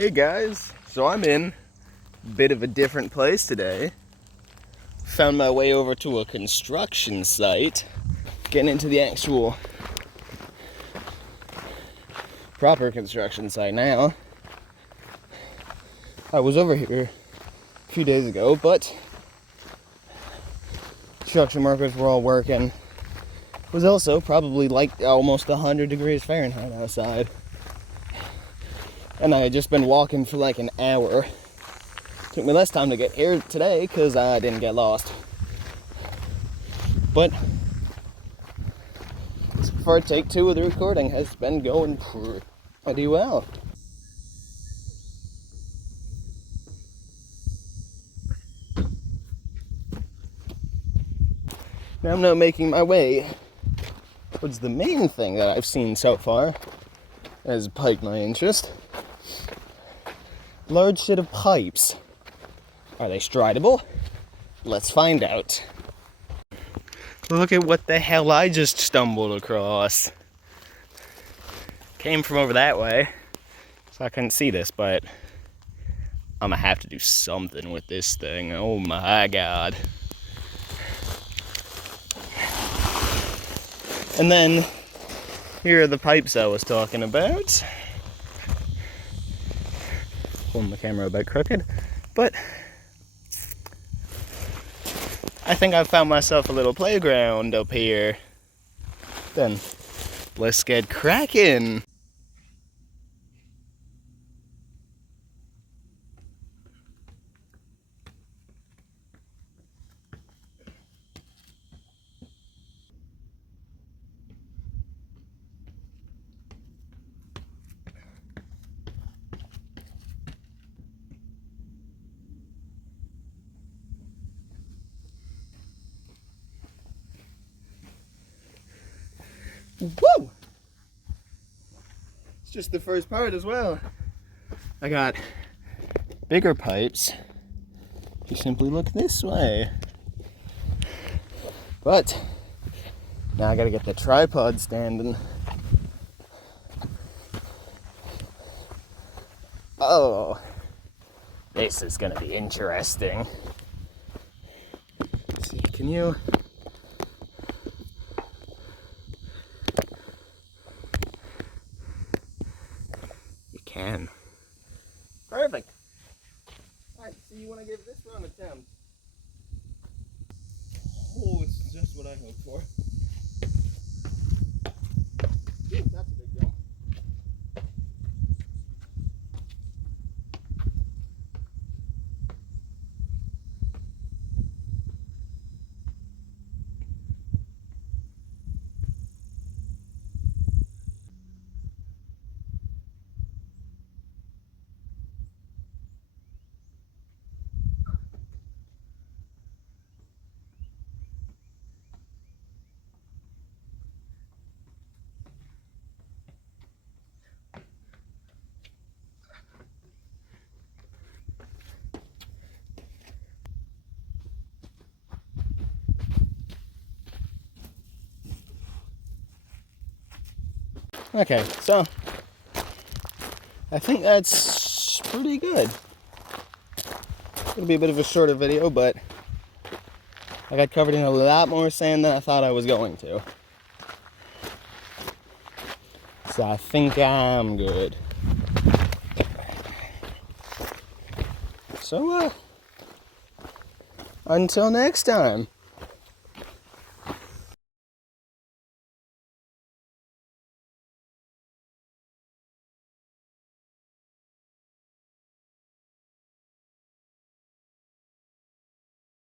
Hey guys, so I'm in a bit of a different place today. Found my way over to a construction site, getting into the actual proper construction site now. I was over here a few days ago, but construction workers were all working. It was also probably like almost 100 degrees Fahrenheit outside. And I had just been walking for like an hour. Took me less time to get here today because I didn't get lost. But so far, take 2 of the recording has been going pretty well. Now I'm now making my way towards the main thing that I've seen so far that has piqued my interest. Large set of pipes. Are they stridable? Let's find out. Look at what the hell I just stumbled across. Came from over that way, so I couldn't see this, but I'm gonna have to do something with this thing. Oh my god. And then, here are the pipes I was talking about. Pulling the camera a bit crooked, but I think I've found myself a little playground up here. Then, let's get cracking. Woo! It's just the first part as well. I got bigger pipes. You simply look this way. But now I gotta get the tripod standing. Oh, this is gonna be interesting. Let's see, can you? Can. Perfect. Alright, see you when I give this one an attempt. Oh, it's just what I hoped for. Ooh, that's a big jump. Okay, so I think that's pretty good. It'll be a bit of a shorter video, but I got covered in a lot more sand than I thought I was going to. So I think I'm good. So, until next time.